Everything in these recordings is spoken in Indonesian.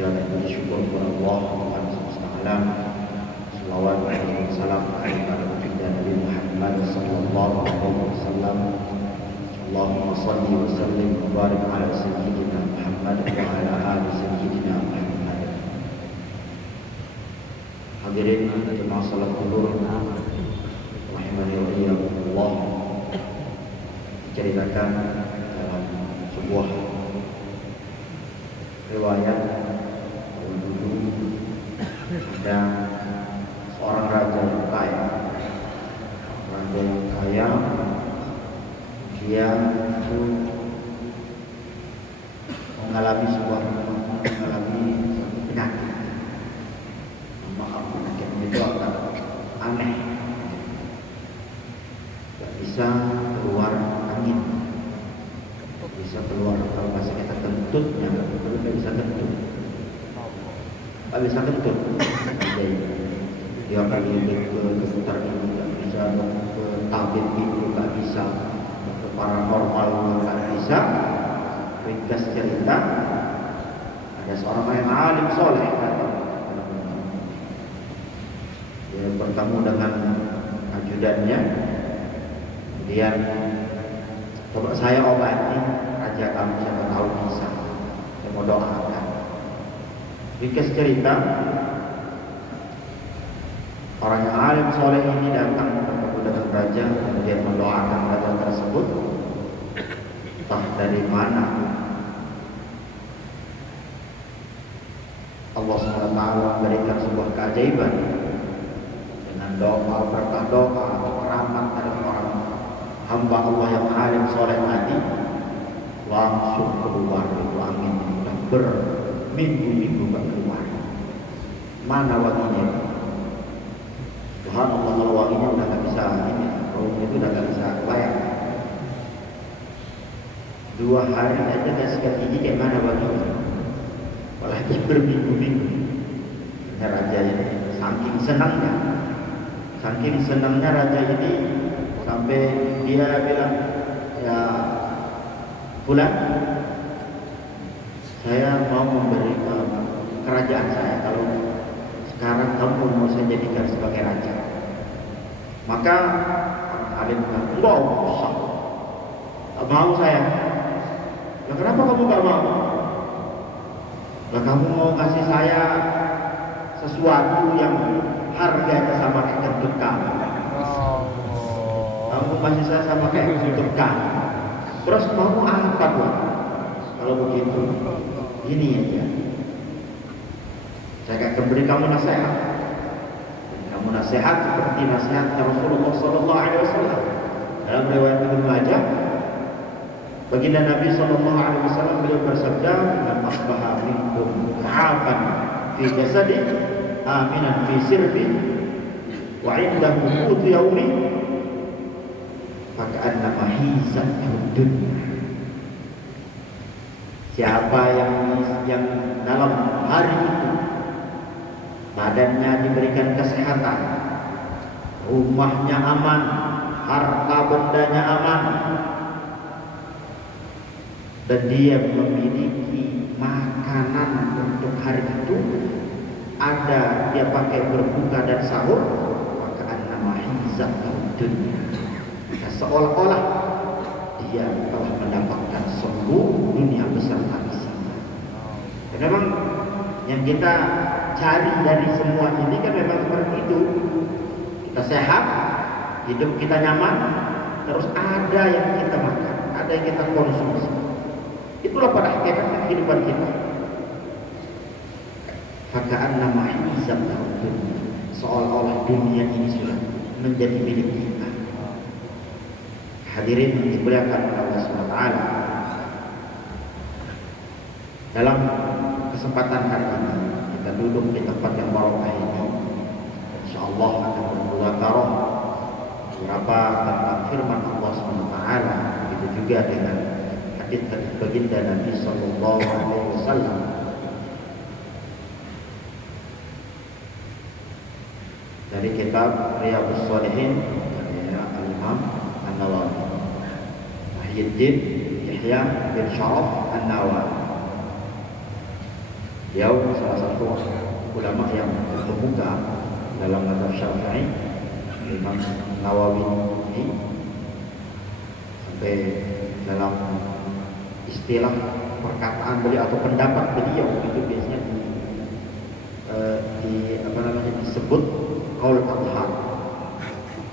Segala puji syukur kepada Allah Tuhan semesta alam. Salawat dan salam kepada baginda Nabi Muhammad sallallahu alaihi wasallam. Allahumma shalli wa sallim wa barik ala sayyidina Muhammad wa ala ali sayyidina Muhammad. Hadirin jemaah salat zuhur rahimani wa iyyakumullah. Diceritakan dalam sebuah riwayat dulu ada seorang raja yang kaya. Dia itu mengalami suatu penyakit. Maaf, penyakitnya itu agak aneh. Gak bisa keluar angin, bisa keluar, kalau bahasa kita kentutnya, tapi gak bisa kentut. Gak bisa kentut. Dia pergi ke dokter ini gak bisa, ke tabib itu gak bisa, ke paranormal gak bisa. Ringkas cerita, ada seorang yang alim soleh datang. Dia bertemu dengan ajudannya. Kemudian, coba saya obati raja kamu, siapa tahu bisa. Saya mau doakan. Ringkas cerita, orang yang alim soleh ini datang bertemu dengan raja, kemudian mendoakan raja tersebut. Entah dari mana Allah SWT memberikan sebuah keajaiban dengan doa, berkah doa, rahmat dari orang hamba Allah yang alim soleh tadi, langsung keluar itu angin. Sudah berminggu-minggu gak keluar. Mana wanginya? Subhanallah, kalau wanginya udah gak bisa ini, baunya itu udah gak bisa layak. 2 hari aja gak sikat gigi kayak mana wanginya, apalagi berminggu-minggu. Raja ini saking senangnya raja ini, sampai dia bilang, ya Fulan, saya mau memberi kerajaan saya, kalau sekarang kamu mau saya jadikan sebagai raja. Maka alim bilang, enggak usah, gak mau saya. Lah kenapa kamu gak mau? Lah kamu mau kasih saya sesuatu yang harganya sama kayak kentut kamu. Kamu kasih saya sama kayak kentut kamu. Terus kamu apa buat? Kalau begitu, gini aja. Saya akan beri kamu nasihat. Kamu nasihat seperti nasihatnya Rasulullah SAW. Dalam riwayat Ibnu Majah, baginda Nabi SAW beliau bersabda, "Man asbaha minkum mu'afan fi jasadi, aminan fi sirbi, wa 'indahu qutu yaumi, faka'annama hizathu dunya." Siapa yang dalam hari itu badannya diberikan kesehatan, rumahnya aman, harta bendanya aman, dan dia memiliki makanan untuk hari itu, ada dia pakai berbuka dan sahur, maka annama hizathu dunya, seolah-olah dia telah mendapatkan seluruh dunia beserta isinya. Dan memang yang kita cari dari semua ini kan memang seperti itu. Kita sehat, hidup kita nyaman, terus ada yang kita makan, ada yang kita konsumsi. Itulah pada hakikatnya kehidupan kita. Faka'annama hizathu dunya, seolah-olah dunia ini sudah menjadi milik kita. Hadirin yang dimuliakan oleh Allah SWT, dalam kesempatan hari ini kita duduk di tempat yang barokah ini, insyaallah akan bermuzakarah beberapa tentang firman Allah SWT, begitu juga dengan hadits baginda Nabi sallallahu alaihi wasallam. Dari kitab Riyadhus Shalihin karya Al-Imam An-Nawawi, Muhyiddin Yahya bin Sharaf An-Nawawi. Dia salah satu ulama yang terkemuka dalam mazhab Syafi'i, Imam Nawawi ini, sampai dalam istilah perkataan beliau atau pendapat beliau itu biasanya disebut qaul azhar.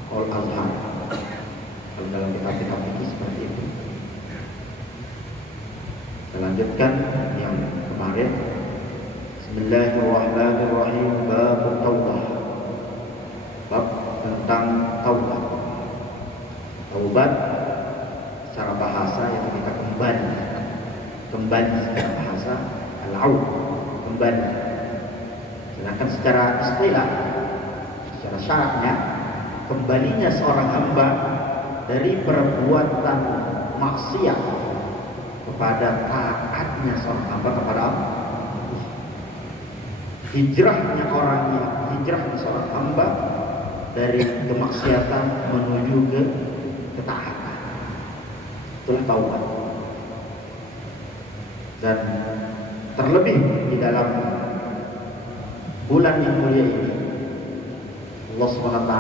Qaul azhar. Kalau dalam kitab-kitab ini seperti itu. Kita lanjutkan yang kemarin. Bismillahirrahmanirrahim. Bab taubah. Bab tentang taubat. Taubat secara bahasa yang kita kembali secara bahasa al-aud, kembali. Sedangkan secara istilah, secara syaratnya, kembalinya seorang hamba dari perbuatan maksiat kepada taatnya seorang hamba kepada Allah. Hijrahnya seorang hamba dari kemaksiatan menuju ke ketaatan. Itulah taubat. Dan terlebih di dalam bulan yang mulia ini, Allah SWT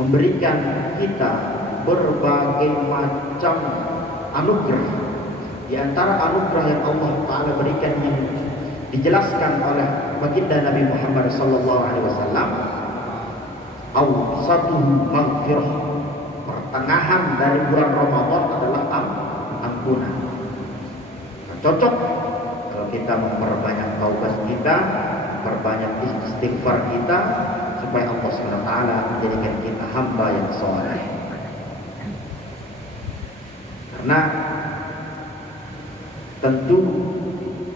memberikan kita berbagai macam anugerah. Di antara anugerah yang Allah Ta'ala berikan yang dijelaskan oleh baginda Nabi Muhammad SAW, awsatuhu maghfirah, pertengahan dari bulan Ramadan adalah ampunan. Cocok kalau kita memperbanyak taubat kita, perbanyak istighfar kita, supaya Allah SWT menjadikan kita hamba yang soleh. Karena tentu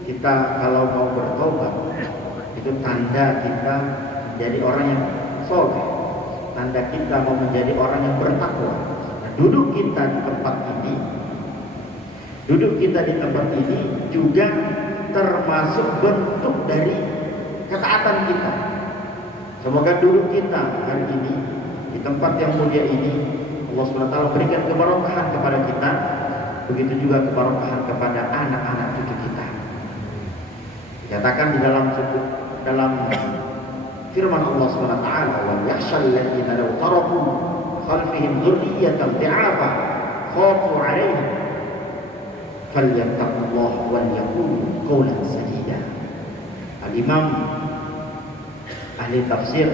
kita kalau mau bertobat itu tanda kita menjadi orang yang soleh, tanda kita mau menjadi orang yang bertakwa. Nah, duduk kita di tempat ini juga termasuk bentuk dari ketaatan kita. Semoga duduk kita hari ini di tempat yang mulia ini, Allah SWT berikan keberkahan kepada kita, begitu juga keberkahan kepada anak-anak cucu kita. Dikatakan di dalam firman Allah SWT, wa yakhshal ladzina law taraku khalfihim dzurriyyatan dhi'afa khafu 'alaihim falyattaqullaha wal yaqulu qawlan sadida. Al-Imam ahli tafsir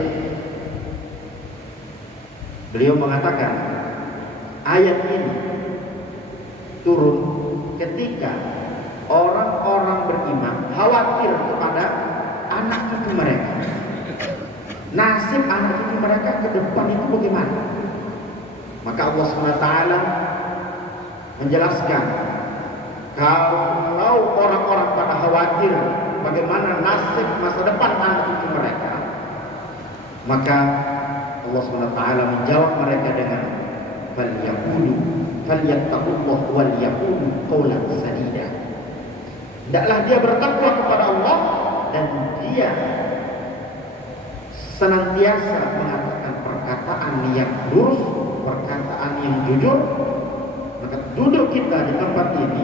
beliau mengatakan ayat ini turun ketika orang-orang beriman khawatir kepada anak cucu mereka. Nasib anak cucu mereka ke depan itu bagaimana? Maka Allah SWT menjelaskan, kalau orang-orang pada khawatir bagaimana nasib masa depan anak cucu mereka, maka Allah SWT menjawab mereka dengan falyattaqullah wal yaqulu qawlan sadida. Hendaklah dia bertakwa kepada Allah dan dia senantiasa mengatakan perkataan yang lurus, perkataan yang jujur. Maka duduk kita di tempat ini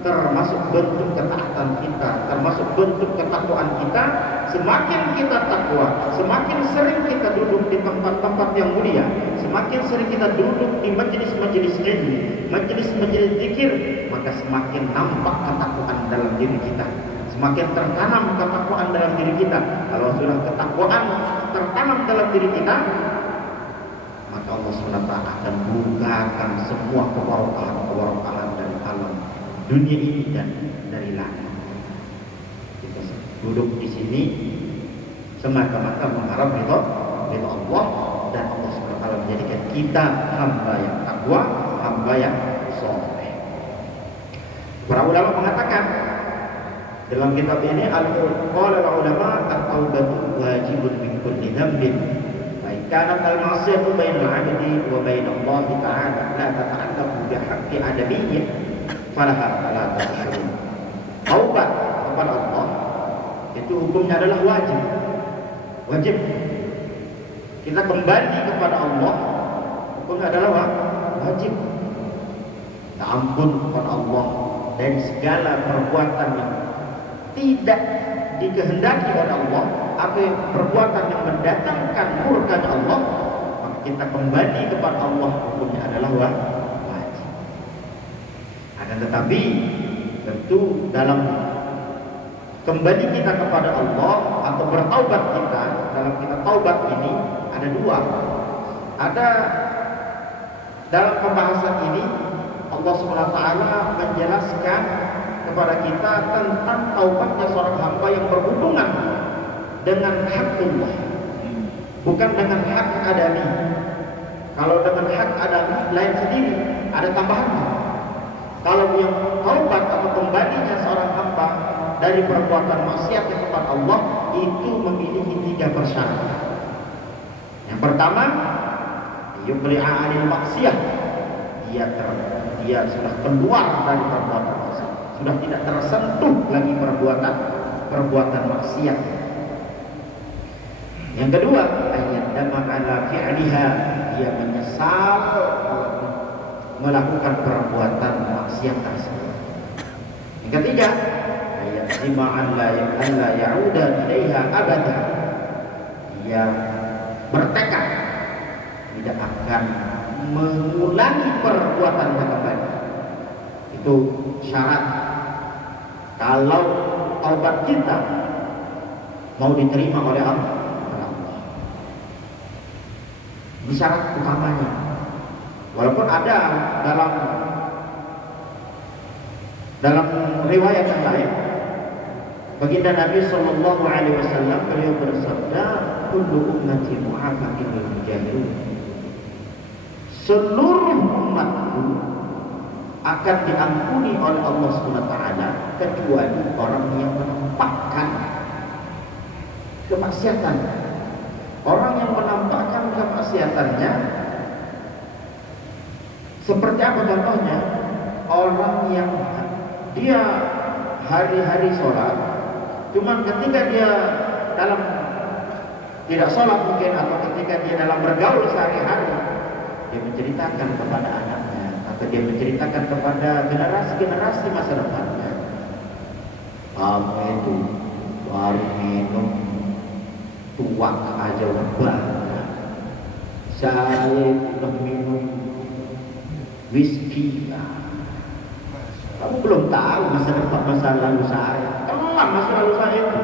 termasuk bentuk ketaatan kita, termasuk bentuk ketakwaan kita. Semakin kita takwa, semakin sering kita duduk di tempat-tempat yang mulia, semakin sering kita duduk di majelis-majelis ilmu, majelis-majelis zikir, maka semakin nampak ketakwaan dalam diri kita, semakin tertanam ketakwaan dalam diri kita. Kalau sudah ketakwaan tertanam dalam diri kita, maka Allah SWT akan bukakan semua keberkahan dari alam dunia ini dan dari langit. Kita duduk di sini semata-mata mengharap ridha Allah, dan Allah SWT menjadikan kita hamba yang takwa, hamba yang soleh. Para ulama mengatakan dalam kitab ini, qala ulama at-taubatu wajibun min kulli dhanbin wa in kanat al-ma'siyatu bainal 'abdi wa bainallah ta'ala la tata'allaqu bi haqqi adamiyyah falaha la ta'shurun. Taubat kepada Allah itu hukumnya adalah wajib. Kita kembali kepada Allah, hukumnya adalah wajib. Kita ampun kepada Allah dari segala perbuatan yang tidak dikehendaki oleh Allah atau perbuatan yang mendatangkan murka Allah, maka kita kembali kepada Allah, hukumnya adalah wajib. Akan tetapi tentu dalam kembali kita kepada Allah atau bertaubat kita, dalam kita taubat ini ada dua. Ada dalam pembahasan ini Allah SWT menjelaskan kepada kita tentang taubatnya seorang hamba yang berhubungan dengan hak Allah, bukan dengan hak adami. Kalau dengan hak adami lain sendiri, ada tambahannya. Kalau yang taubat atau kembalinya seorang hamba dari perbuatan maksiat kepada Allah itu memiliki 3 persyaratan. Yang pertama, yuqli'a 'anil maksiyah, dia sudah keluar dari perbuatan maksiat, sudah tidak tersentuh lagi perbuatan maksiat. Yang kedua, ayyadama 'ala fi'liha, dia menyesal melakukan perbuatan maksiat tersebut. Yang ketiga, ayyazima 'alla ya'uda ilaiha abada, dia bertekad tidak akan mengulangi perbuatannya kembali. Itu syarat kalau taubat kita mau diterima oleh Allah. Ini syarat utamanya. Walaupun ada dalam riwayat yang lain, baginda Nabi Shallallahu Alaihi Wasallam beliau bersabda, "Kullu ummati mu'afatun lil mujahidin." Seluruh umatku akan diampuni oleh Allah SWT kecuali orang yang menampakkan kemaksiatan. Orang yang menampakkan kemaksiatannya seperti apa contohnya? Orang yang dia hari-hari sholat, cuman ketika dia dalam tidak sholat mungkin, atau ketika dia dalam bergaul sehari-hari, dia menceritakan kepada anaknya atau dia menceritakan kepada generasi-generasi masa depannya, kamu itu baru minum tuak aja udah banyak, saya udah minum whisky. Kamu belum tahu masa lalu saya, kelam masa lalu saya itu.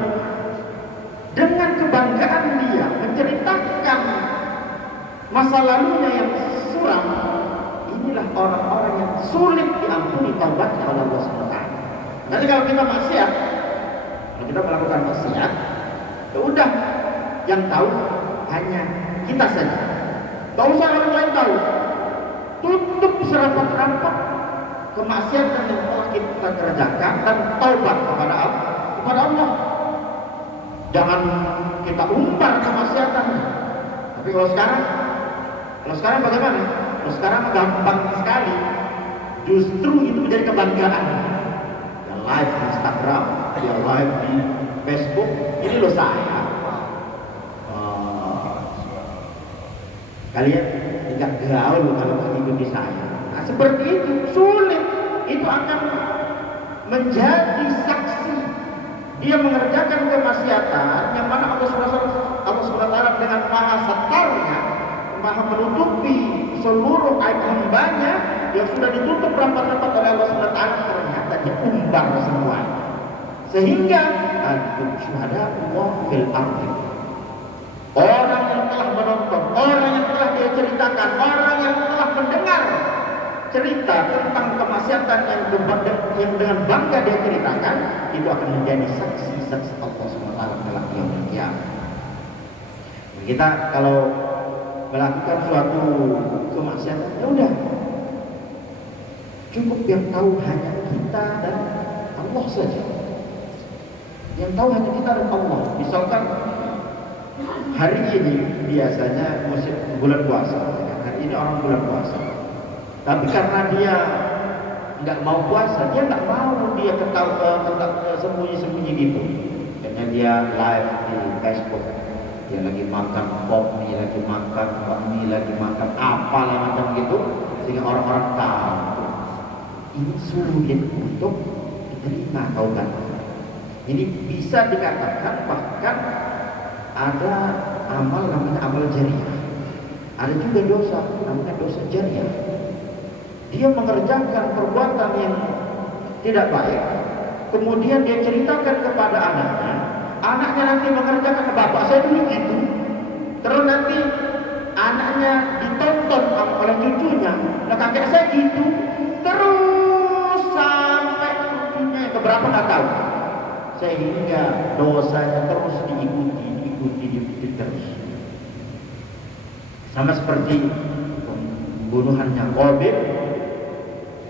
Dengan kebanggaan dia menceritakan masa lalunya yang suram. Inilah orang-orang yang sulit diampuni taubatnya oleh Allah SWT. Nanti kalau kita maksiat, kalau kita melakukan maksiat, ya udah, yang tahu hanya kita saja. Gak usah orang lain tahu. Tutup serapat-rapat kemaksiatan yang telah kita kerjakan dan taubat kepada Allah. Jangan kita umbar kemaksiatan. Tapi kalau sekarang bagaimana? Kalau sekarang gampang sekali. Justru itu menjadi kebanggaan. Dia live di Instagram, dia live di Facebook. Ini loh saya. Kalian tidak gaul kalau mengikuti saya. Nah, seperti itu sulit. Itu akan menjadi saksi. Dia mengerjakan kemaksiatan yang mana Allah SWT dengan maha satarnya, maha menutupi seluruh aib hambanya yang sudah ditutup rapat-rapat oleh Allah SWT, ternyata dia umbar semua. Sehingga antum syuhada Allah fil ardi. Orang yang telah menonton, orang yang telah dia ceritakan, orang yang telah mendengar cerita tentang kemaksiatan yang dengan bangga dia ceritakan, itu akan menjadi saksi-saksi Allah SWT dalam yaumul qiyamah. Kita kalau melakukan suatu kemaksiatan, ya udah, cukup yang tahu hanya kita dan Allah saja. Yang tahu hanya kita dan Allah. Misalkan hari ini biasanya musim bulan puasa, hari ini orang bulan puasa. Tapi karena dia nggak mau puasa, dia nggak mau dia sembunyi-sembunyi gitu. Karena dia live di Facebook, dia lagi makan bakmi, lagi makan bakmi, lagi makan apalah macam gitu, sehingga orang-orang tahu. Ini sulit untuk diterima taubat. Ini bisa dikatakan bahkan ada amal namanya amal jariah. Ada juga dosa namanya dosa jariah. Dia mengerjakan perbuatan yang tidak baik, kemudian dia ceritakan kepada anaknya. Anaknya nanti mengerjakan, bapak saya dulu gitu. Terus nanti anaknya ditonton oleh cucunya, nah kakek saya gitu. Terus sampai cucunya yang keberapa nggak tahu. Sehingga dosanya terus diikuti terus. Sama seperti pembunuhannya Qabil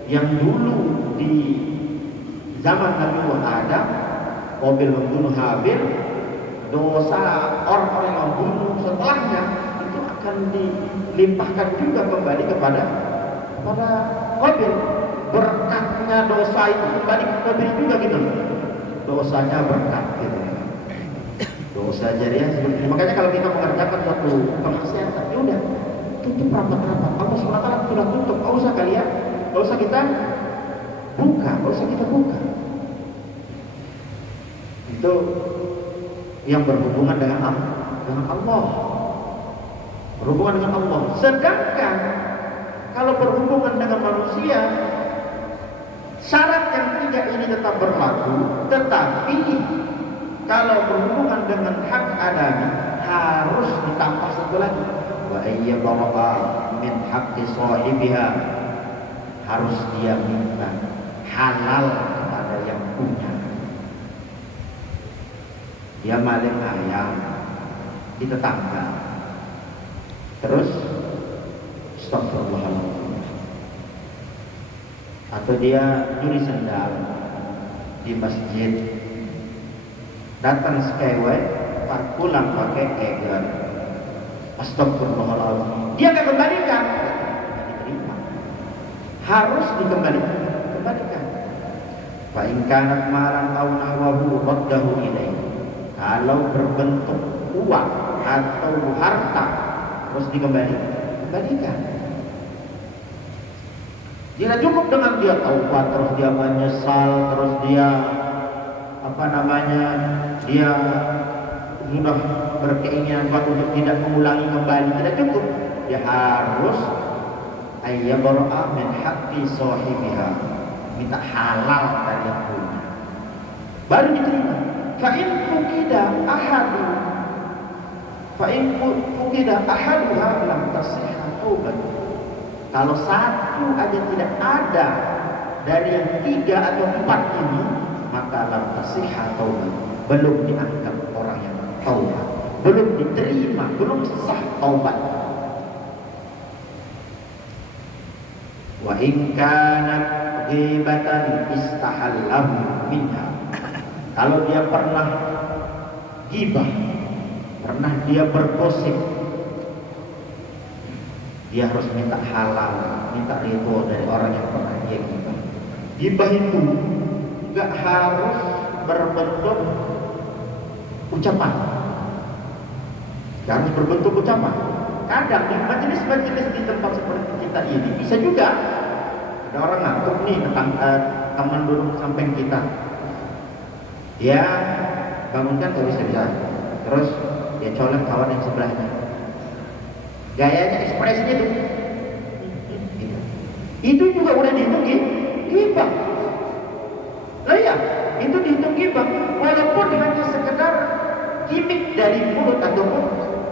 yang dulu di zaman Nabi Adam, Qabil membunuh Habil, dosa orang-orang yang membunuh setelahnya itu akan dilimpahkan juga kembali kepada Qabil. Berkatnya dosa itu kembali ke Qabil juga gitu. Dosanya berkat gitu. Dosa jariah seperti itu. Makanya kalau kita mengerjakan suatu kemaksiatan, ya udah tutup rapat-rapat. Allah SWT sudah tutup. Nggak usah kalian, nggak usah kita buka. Itu yang berhubungan dengan Allah. Berhubungan dengan Allah. Sedangkan kalau berhubungan dengan manusia, syarat yang tiga ini tetap berlaku, tetapi kalau berhubungan dengan hak adami harus ditambah satu lagi. Wa ayyabara'a min haqqi sahibiha, harus dia minta halal kepada yang punya. Dia maling ayam di tetangga, terus astagfirullahaladzim, atau dia curi sendal di masjid, datang sekewek, pulang pakai eger, astagfirullahaladzim, dia akan kembalikan, diterima, harus dikembalikan. Fa in kanat malan aw nahwahu raddahu ilaihi, kalau berbentuk uang atau harta harus dikembalikan. Tidak cukup dengan dia taubat, terus dia menyesal, terus dia dia sudah berkeinginan untuk tidak mengulangi kembali. Tidak cukup, dia harus ayyabara'a min haqqi sahibiha, minta halal dari yang punya, baru diterima. Fa in fukida ahaduha lam tasihha taubat. Kalau satu aja tidak ada dari yang tiga atau empat ini, maka lam tasihha taubat, belum dianggap orang yang taubat, belum diterima, belum sah taubat. Wa in kanat ghibatan istahallahu minha, kalau dia pernah ghibah, pernah dia bergosip, dia harus minta halal, minta ridho dari orang yang pernah dia ghibah. Ghibah itu enggak harus berbentuk ucapan, harus berbentuk ucapan. Kadang di majelis-majelis di tempat seperti kita ini bisa juga ada orang ngantuk nih tentang teman duduk samping kita, dia bangunkan gak bisa, terus dia colek kawan yang sebelahnya, gayanya ekspresinya itu gitu. Itu juga udah dihitung ghibah. Lah ya, itu dihitung ghibah, walaupun hanya sekedar gimmick dari mulut ataupun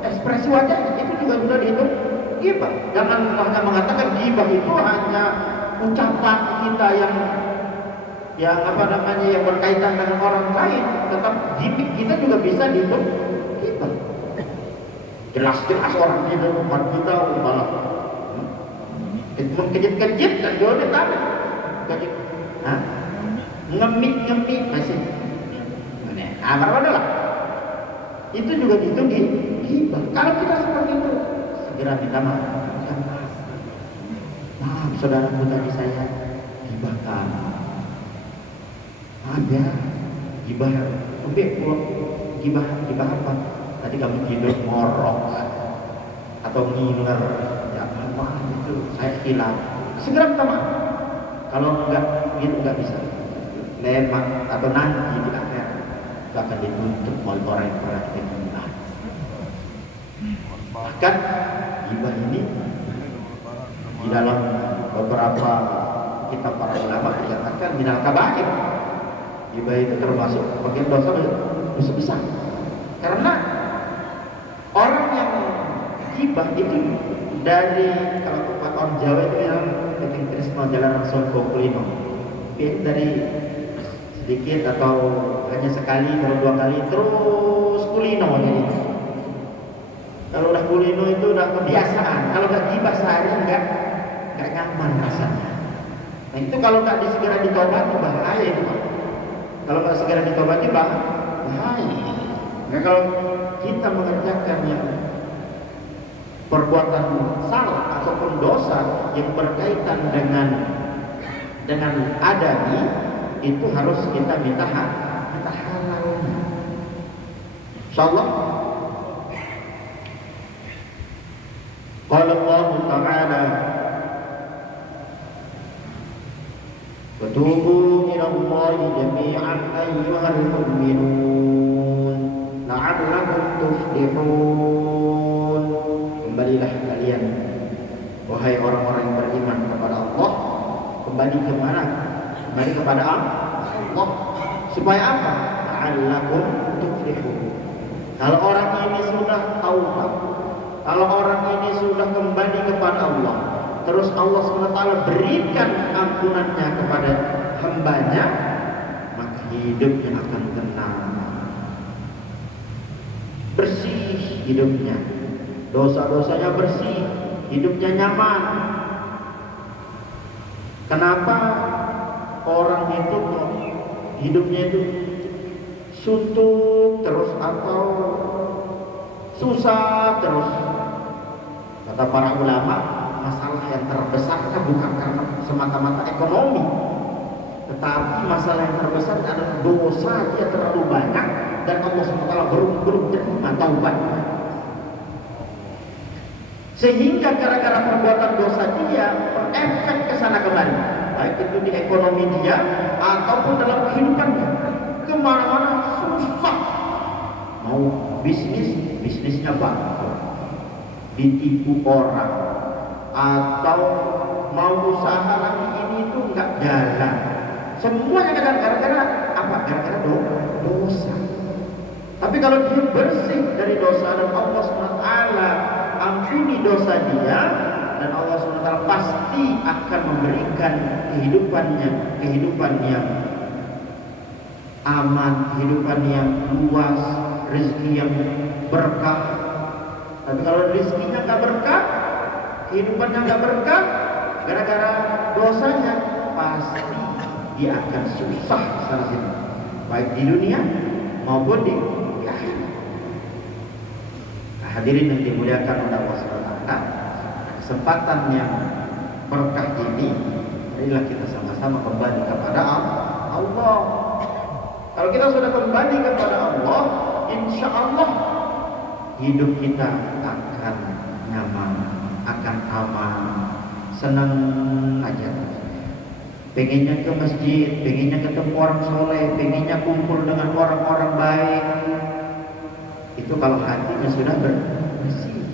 ekspresi wajah, itu juga sudah dihitung ghibah. Jangan hanya mengatakan ghibah itu hanya ucapan kita yang yang berkaitan dengan orang lain, tetap gimmick kita juga bisa dihitung ghibah. Jelas-jelas orang di depan kita malah kejit-kejit dan jodoh tarik kejit, ngemik masih apa lah, itu juga dihitung ghibah. Kalau kita seperti itu, segera minta maaf. Maaf saudaraku, tadi saya ghibahkan. Ada ghibah apa? Tadi kamu tidur ngorok atau ngiler, ya maaf itu saya hilang. Segera minta maaf. Kalau enggak, itu enggak bisa. Lemak atau nanti di akhir juga akan dituntut oleh orang yang pernah kita gibah. Bahkan gibah ini di dalam beberapa kitab para ulama dikatakan minal kabair. Gibah itu termasuk bagian dosa besar. Karena orang yang gibah itu dari, kalau orang Jawa itu yang keting tresno jalan rasul kulino, dari sedikit atau hanya sekali atau dua kali terus kulino jadi. Kalau udah kulino itu udah kebiasaan. Kalau nggak gibah sehari nggak nyaman rasanya. Nah itu kalau nggak segera ditobati bahaya itu Pak. Kalau nggak segera ditobati bahaya. Nah kalau kita mengerjakan yang perbuatan salah ataupun dosa yang berkaitan dengan adami, itu harus kita minta halalnya. Insyaallah. Qala Allah Ta'ala Watubu ila Allahi jami'an ayyuhal mu'minun la'allakum tuflihun. Kembalilah kalian wahai orang-orang yang beriman kepada Allah. Kembali ke mana? Kembali kepada Allah. Supaya apa? La'allakum tuflihun. Kalau orang ini sudah taubat, kalau orang ini sudah kembali kepada Allah, terus Allah SWT berikan ampunannya kepada hambanya, maka hidupnya akan tenang, bersih hidupnya, dosa-dosanya bersih, hidupnya nyaman. Kenapa orang itu hidupnya itu suntuk terus atau susah terus? Kata para ulama, masalah yang terbesar bukan karena semata-mata ekonomi, tetapi masalah yang terbesar adalah dosa dia terlalu banyak dan Allah SWT belum terima taubat. Sehingga gara-gara perbuatan dosa dia berefek ke sana kemari, baik itu di ekonomi dia ataupun dalam kehidupannya. Kemana-mana susah. Mau bisnisnya bangkrut, ditipu orang, atau mau usaha lagi ini itu nggak jalan. Semuanya gara-gara apa? Gara-gara dosa. Tapi kalau dia bersih dari dosa dan Allah SWT ampuni dosa dia, dan Allah SWT pasti akan memberikan kehidupan yang aman, kehidupan yang luas, rezeki yang berkah. Tapi kalau rezekinya nggak berkah, kehidupannya nggak berkah, gara-gara dosanya, pasti dia akan susah sana sini, baik di dunia maupun di akhirat. Nah, hadirin yang dimuliakan oleh Allah SWT, kesempatan yang berkah ini, marilah kita sama-sama kembali kepada Allah. Kalau kita sudah kembali kepada Allah, insya Allah hidup kita akan nyaman, akan aman, senang aja. Pengennya ke masjid, pengennya ketemu orang soleh, pengennya kumpul dengan orang-orang baik. Itu kalau hatinya sudah bersih,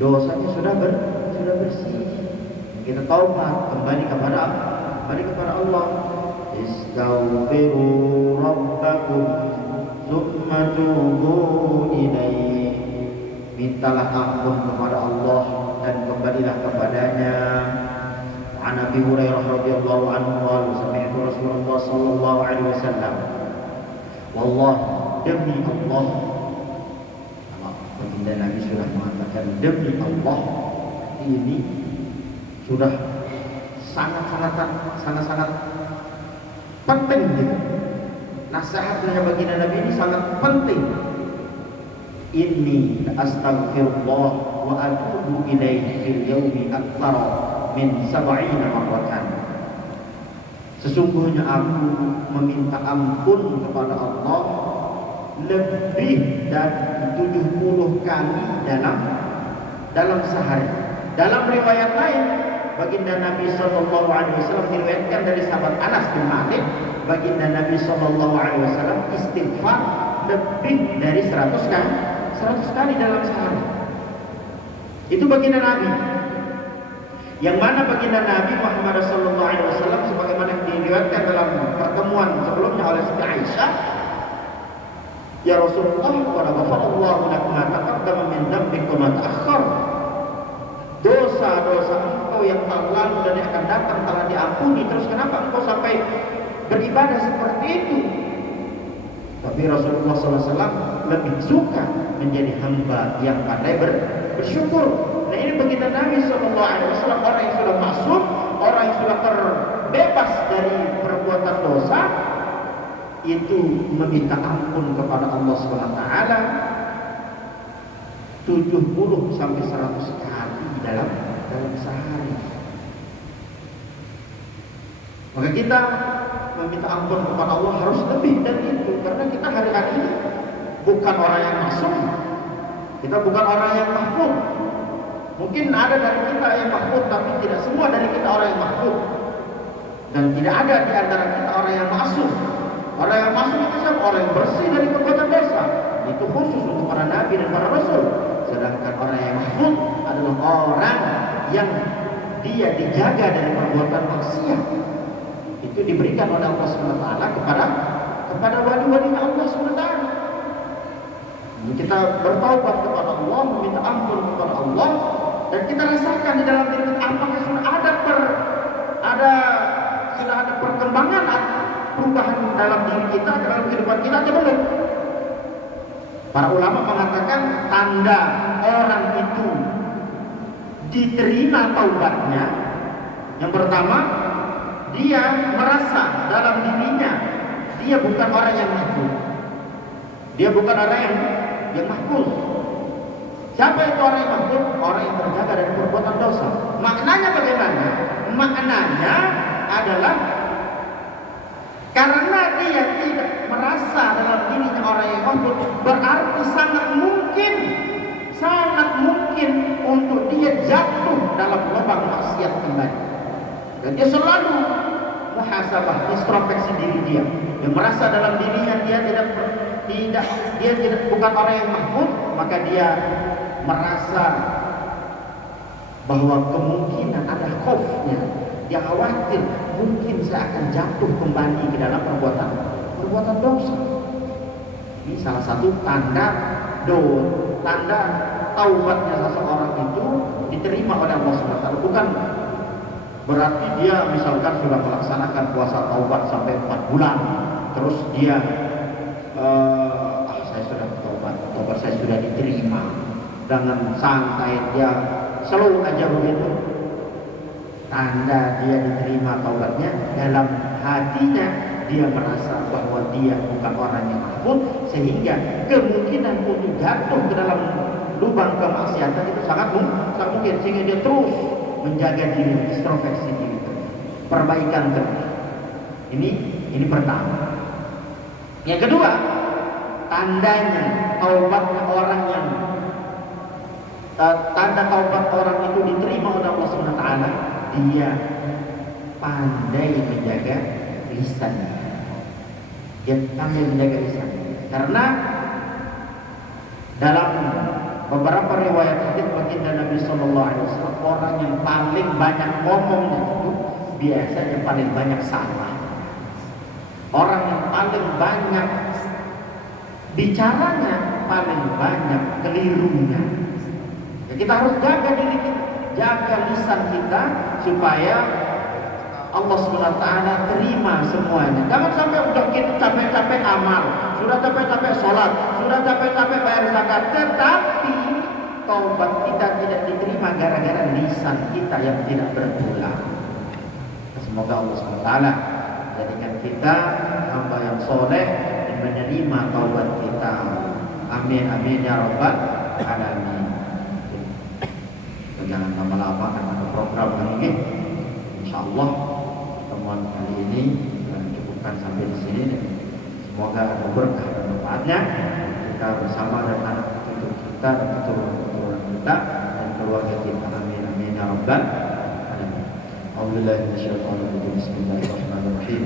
dosanya sudah bersih. Kita taubat, kembali kepada Allah. Istaghfiru rabbakum tsumma tubu ilaihi. Mintalah ampun kepada Allah dan kembalilah kepadanya. An Abi Hurairah radhiyallahu anhu qala sami'tu Rasulullah sallallahu alaihi wasallam, wallah, demi Allah, baginda Nabi sudah mengatakan demi Allah, ini sudah sangat penting gitu. Nasihatnya baginda Nabi ini sangat penting. Inni astaghfirullah wa atubu ilaihi fil yawmi aktsara min 70 marratan. Sesungguhnya aku meminta ampun kepada Allah lebih dari 70 kali dalam sehari. Dalam riwayat lain, baginda Nabi sallallahu alaihi wasallam diriwayatkan dari sahabat Anas bin Malik, baginda Nabi sallallahu alaihi wasallam istighfar lebih dari 100 kali, 100 kali dalam sehari. Itu baginda Nabi. Yang mana baginda Nabi Muhammad SAW sebagaimana diriwayatkan dalam pertemuan sebelumnya oleh Siti Aisyah, ya Rasulullah, qad ghafarallahu lakum ma taqaddama min dhanbikum wa ma ta'akhkhar. Dosa-dosa engkau yang telah lalu dan yang akan datang telah diampuni. Terus kenapa engkau sampai beribadah seperti itu? Tapi Rasulullah SAW lebih suka menjadi hamba yang pandai bersyukur. Nah, ini baginda Nabi SAW, orang yang sudah masuk, orang yang sudah terbebas dari perbuatan dosa, itu meminta ampun kepada Allah SWT 70 sampai 100 kali dalam sehari. Maka kita meminta ampun kepada Allah harus lebih dari itu, karena kita hari-hari ini bukan orang yang masuk, kita bukan orang yang mahfud. Mungkin ada dari kita yang mahfud, tapi tidak semua dari kita orang yang mahfud. Dan tidak ada di antara kita orang yang masuk. Orang yang masuk itu siapa? Orang yang bersih dari perbuatan dosa. Itu khusus untuk para nabi dan para rasul. Sedangkan orang yang mahfud adalah orang yang dia dijaga dari perbuatan maksiat. Itu diberikan oleh Allah SWT kepada wali-walinya Allah SWT. Kita bertaubat kepada Allah, meminta ampun kepada Allah, dan kita rasakan di dalam diri kita apakah sudah ada perkembangan perubahan dalam diri kita, dalam kehidupan kita, atau belum? Para ulama mengatakan tanda orang itu diterima taubatnya, yang pertama, dia merasa dalam dirinya dia bukan orang yang mahfuz. Dia bukan orang yang mahfuz. Siapa itu orang yang mahfuz? Orang yang terjaga dari perbuatan dosa. Maknanya bagaimana? Maknanya adalah karena dia tidak merasa dalam dirinya orang yang mahfuz, berarti sangat mungkin untuk dia jatuh dalam lubang maksiat kembali. Dan dia selalu muhasabah, introspeksi diri dia. Dia merasa dalam dirinya dia tidak bukan orang yang mahfuz, maka dia merasa bahwa kemungkinan ada khaufnya. Dia khawatir mungkin saya akan jatuh kembali ke dalam perbuatan dosa. Ini salah satu tanda taubatnya seseorang itu diterima oleh Allah SWT. Bukan berarti dia misalkan sudah melaksanakan puasa taubat sampai 4 bulan, terus dia saya sudah taubat saya sudah diterima, dengan santai dia slow aja begitu. Tanda dia diterima taubatnya, dalam hatinya dia merasa bahwa dia bukan orang yang mahfuz, sehingga kemungkinan untuk jatuh ke dalam lubang kemaksiatan itu sangat mungkin, sehingga dia terus menjaga diri, introspeksi diri, perbaikan terus. Ini pertama. Yang kedua, tandanya taubatnya orang yang tanda taubat orang itu diterima oleh Allah SWT, dia pandai menjaga lisan. Dia pandai menjaga lisan. Karena dalam beberapa riwayat hadis baginda Nabi SAW, orang yang paling banyak ngomongnya itu biasanya paling banyak salah. Orang yang paling banyak bicaranya paling banyak kelirunya. Ya, kita harus jaga diri kita, jaga lisan kita supaya Allah SWT terima semuanya. Jangan sampai udah kita capek-capek amal, sudah capek-capek sholat, sudah capek-capek bayar zakat, tetapi taubat kita tidak diterima gara-gara lisan kita yang tidak bertulang. Semoga Allah SWT jadikan kita hamba yang soleh dan menerima taubat kita. Amin amin ya rabbal alamin. Jangan lama-lama karena ada program lagi. Insyaallah pertemuan kali ini cukupkan sampai di sini. Semoga ada berkah dan manfaatnya. Kita bersama dan anak cucu kita dan keturunan kita dan keluarga kita. Amin amin ya rabbal alamin. Bismillahirrahmanirrahim.